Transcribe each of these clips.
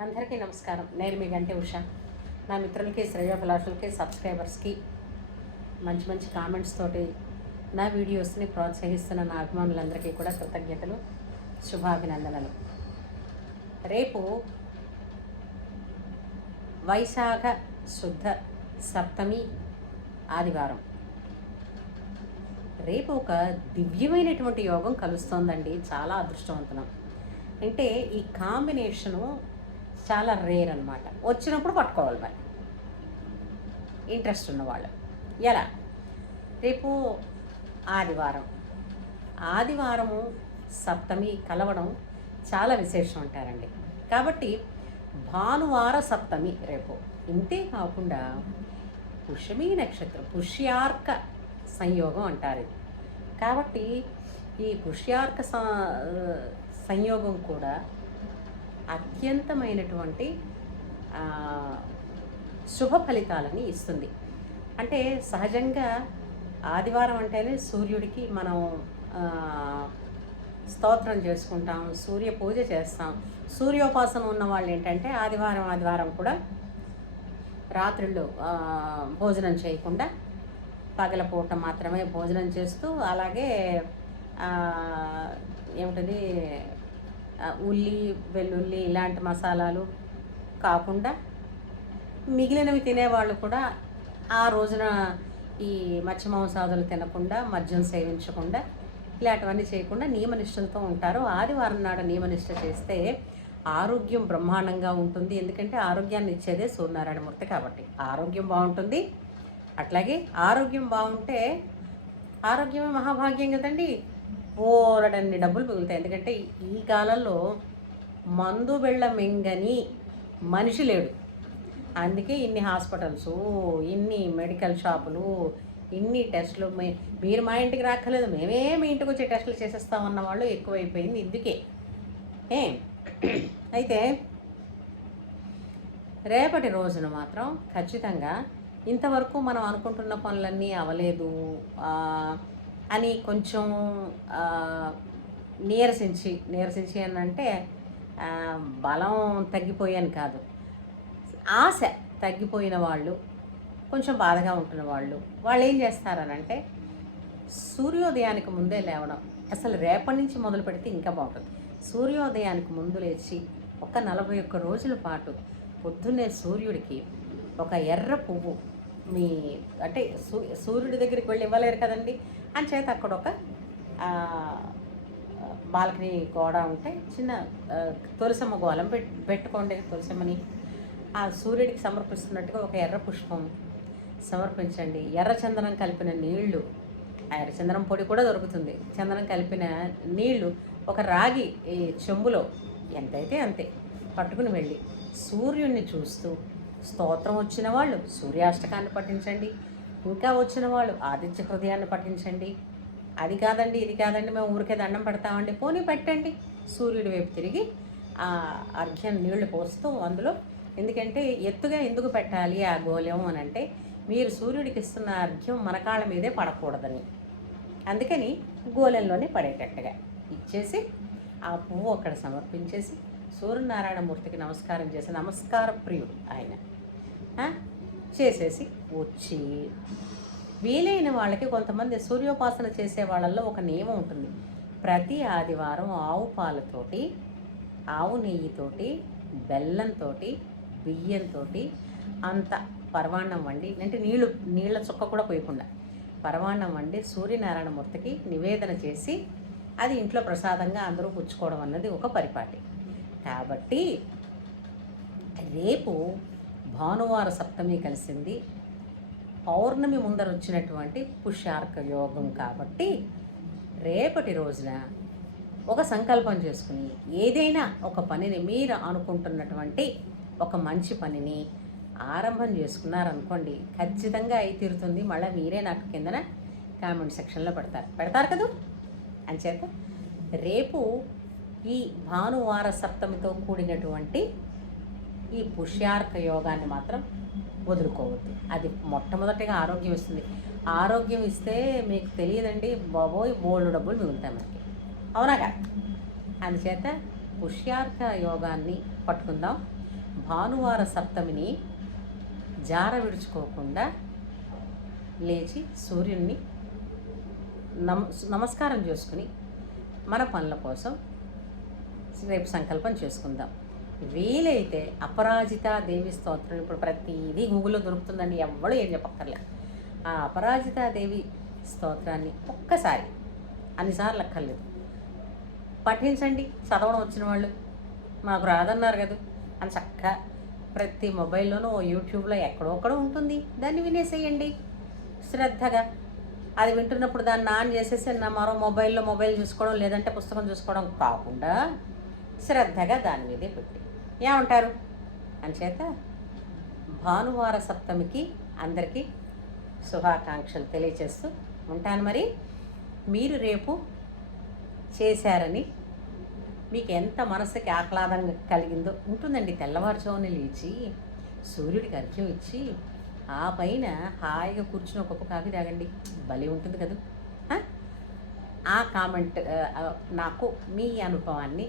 అందరికీ నమస్కారం. నేను మీ గంటే ఉష. నా మిత్రులకి, శ్రేయోభిలాషులకి, సబ్స్క్రైబర్స్కి మంచి మంచి కామెంట్స్ తోటి నా వీడియోస్ని ప్రోత్సహిస్తున్న నా అభిమానులందరికీ కూడా కృతజ్ఞతలు, శుభాభినందనలు. రేపు వైశాఖ శుద్ధ సప్తమి ఆదివారం. రేపు ఒక దివ్యమైనటువంటి యోగం కలుస్తోందండి. చాలా అదృష్టవంతులం. అంటే ఈ కాంబినేషను చాలా రేర్ అనమాట. వచ్చినప్పుడు పట్టుకోవాలి మరి, ఇంట్రెస్ట్ ఉన్నవాళ్ళు. ఎలా? రేపు ఆదివారము సప్తమి కలవడం చాలా విశేషం అంటారండి. కాబట్టి భానువార సప్తమి రేపు. ఇంతే కాకుండా పుష్యమీ నక్షత్రం, పుష్యార్క సంయోగం అంటారు ఇది. కాబట్టి ఈ పుష్యార్క సంయోగం కూడా అత్యంతమైనటువంటి శుభ ఫలితాలని ఇస్తుంది. అంటే సహజంగా ఆదివారం అంటేనే సూర్యుడికి మనం స్తోత్రం చేసుకుంటాం, సూర్య పూజ చేస్తాం. సూర్యోపాసన ఉన్న వాళ్ళు ఏంటంటే ఆదివారం కూడా రాత్రుళ్ళు భోజనం చేయకుండా పగలపూట మాత్రమే భోజనం చేస్తూ, అలాగే ఏమిటది ఉల్లి, వెల్లుల్లి ఇలాంటి మసాలాలు కాకుండా మిగిలినవి తినేవాళ్ళు కూడా ఆ రోజున ఈ మత్స్య మాంసాదులు తినకుండా, మద్యం సేవించకుండా, ఇలాంటివన్నీ చేయకుండా నియమనిష్టలతో ఉంటారు. ఆదివారం నాడు నియమనిష్ట చేస్తే ఆరోగ్యం బ్రహ్మాండంగా ఉంటుంది. ఎందుకంటే ఆరోగ్యాన్ని ఇచ్చేదే సూర్యనారాయణమూర్తి కాబట్టి ఆరోగ్యం బాగుంటుంది. అట్లాగే ఆరోగ్యం బాగుంటే ఆరోగ్యమే మహాభాగ్యం కదండి. బోలెడన్ని డబ్బులు మిగులుతాయి. ఎందుకంటే ఈ కాలంలో మందు బెళ్ళ మింగని మనిషి లేడు. అందుకే ఇన్ని హాస్పిటల్స్, ఇన్ని మెడికల్ షాపులు, ఇన్ని టెస్టులు. మీరు మా ఇంటికి రాక్కర్లేదు, మేమే మీ ఇంటికి వచ్చే టెస్టులు చేసేస్తామన్న వాళ్ళు ఎక్కువైపోయింది. ఇందుకే అయితే రేపటి రోజున మాత్రం ఖచ్చితంగా ఇంతవరకు మనం అనుకుంటున్న పనులన్నీ అవలేదు అని కొంచెం నీరసించి అని అంటే బలం తగ్గిపోయాను కాదు, ఆశ తగ్గిపోయిన వాళ్ళు, కొంచెం బాధగా ఉంటున్న వాళ్ళు ఏం చేస్తారనంటే సూర్యోదయానికి ముందే లేవడం. అసలు రేపటి నుంచి మొదలు పెడితే ఇంకా బాగుంటుంది. సూర్యోదయానికి ముందు లేచి ఒక 41 రోజుల పాటు పొద్దున్నే సూర్యుడికి ఒక ఎర్ర పువ్వు, మీ అంటే సూర్యుడి దగ్గరికి వెళ్ళి ఇవ్వలేరు కదండి, అంచేత అక్కడ ఒక బాల్కనీ గోడ ఉంటే చిన్న తులసమ్మ గోళం పెట్టుకోండి. తులసమ్మని ఆ సూర్యుడికి సమర్పిస్తున్నట్టుగా ఒక ఎర్ర పుష్పం సమర్పించండి. ఎర్ర చందనం కలిపిన నీళ్లు, ఆ ఎర్ర చందనం పొడి కూడా దొరుకుతుంది, చందనం కలిపిన నీళ్లు ఒక రాగి ఈ చెంబులో ఎంతైతే అంతే పట్టుకుని వెళ్ళి సూర్యుడిని చూస్తూ స్తోత్రం వచ్చిన వాళ్ళు సూర్యాష్టకాన్ని పఠించండి. ఇంకా వచ్చిన వాళ్ళు ఆదిత్య హృదయాన్ని పఠించండి. అది కాదండి, ఇది కాదండి, మేము ఊరికే దండం పెడతామండి, పోనీ పెట్టండి. సూర్యుడి వైపు తిరిగి ఆ అర్ఘ్యం నీళ్లు పోస్తూ అందులో, ఎందుకంటే ఎత్తుగా ఎందుకు పెట్టాలి ఆ గోళం అని అంటే మీరు సూర్యుడికి ఇస్తున్న అర్ఘ్యం మన కాళ్ళ మీదే పడకూడదని, అందుకని గోళంలోనే పడేటట్టుగా ఇచ్చేసి ఆ పువ్వు అక్కడ సమర్పించేసి సూర్యనారాయణమూర్తికి నమస్కారం చేసి, నమస్కార ప్రియుడు ఆయన చేసేసి వచ్చి, వీలైన వాళ్ళకి కొంతమంది సూర్యోపాసన చేసే వాళ్ళల్లో ఒక నియమం ఉంటుంది. ప్రతి ఆదివారం ఆవు పాలతోటి, ఆవు నెయ్యితోటి, బెల్లంతో, బియ్యంతో అంత పరవాన్నం వండి, అంటే నీళ్ళ చుక్క కూడా పోయకుండా పరవాన్నం వండి సూర్యనారాయణమూర్తికి నివేదన చేసి అది ఇంట్లో ప్రసాదంగా అందరూ పుచ్చుకోవడం అన్నది ఒక పరిపాటి. కాబట్టి రేపు భానువార సప్తమి కలిసింది, పౌర్ణమి ముందర వచ్చినటువంటి పుష్యార్క యోగం. కాబట్టి రేపటి రోజున ఒక సంకల్పం చేసుకుని ఏదైనా ఒక పనిని, మీరు అనుకుంటున్నటువంటి ఒక మంచి పనిని ఆరంభం చేసుకున్నారనుకోండి, ఖచ్చితంగా అయి తీరుతుంది. మళ్ళీ మీరే నాకు కిందన కామెంట్ సెక్షన్లో పెడతారు కదా. అంచేత రేపు ఈ భానువార సప్తమితో కూడినటువంటి ఈ పుష్యార్క యోగాన్ని మాత్రం వదులుకోవద్దు. అది మొట్టమొదటిగా ఆరోగ్యం ఇస్తుంది. ఆరోగ్యం ఇస్తే మీకు తెలియదండి బాబోయ్, బోల్డ్ డబ్బులు మిగులుతాయి మనకి, అవునా కదా. అందుచేత పుష్యార్క యోగాన్ని పట్టుకుందాం. భానువార సప్తమిని జార విడుచుకోకుండా లేచి సూర్యుడిని నమస్కారం చేసుకుని మన పనుల కోసం రేపు సంకల్పం చేసుకుందాం. వీలైతే అపరాజితా దేవి స్తోత్రం ఇప్పుడు ప్రతిదీ గూగుల్లో దొరుకుతుందండి, ఎవ్వడూ ఏం చెప్పక్కర్లే. ఆ అపరాజితా దేవి స్తోత్రాన్ని ఒక్కసారి, అన్నిసార్లు అక్కర్లేదు, పఠించండి. చదవడం వచ్చిన వాళ్ళు, మాకు రాదన్నారు కదా అని చక్కగా ప్రతి మొబైల్లోనూ యూట్యూబ్లో ఎక్కడొక్కడో ఉంటుంది, దాన్ని వినేసేయండి శ్రద్ధగా. అది వింటున్నప్పుడు దాన్ని ఆన్ చేసేసి మరో మొబైల్ చూసుకోవడం, లేదంటే పుస్తకం చూసుకోవడం కాకుండా శ్రద్ధగా దాని మీదే పెట్టి ఏమంటారు. అంచేత భానువార సప్తమికి అందరికీ శుభాకాంక్షలు తెలియచేస్తూ ఉంటాను. మరి మీరు రేపు చేశారని మీకు ఎంత మనసుకి ఆహ్లాదంగా కలిగిందో ఉంటుందండి. తెల్లవారుజామున లేచి సూర్యుడికి అర్ఘ్యం ఇచ్చి ఆ పైన హాయిగా కూర్చుని ఒక్కొక్క కాఫీ తాగండి, భలే ఉంటుంది కదా. ఆ కామెంట్ నాకు మీ అనుభవాన్ని,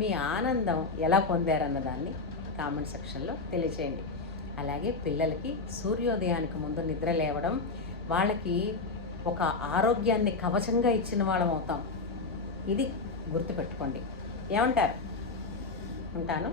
మీ ఆనందం ఎలా పొందారన్న దాన్ని కామెంట్ సెక్షన్లో తెలియచేయండి. అలాగే పిల్లలకి సూర్యోదయానికి ముందు నిద్ర లేవడం వాళ్ళకి ఒక ఆరోగ్యాన్ని కవచంగా ఇచ్చిన వాళ్ళం అవుతాం. ఇది గుర్తుపెట్టుకోండి. ఏమంటారు? ఉంటాను.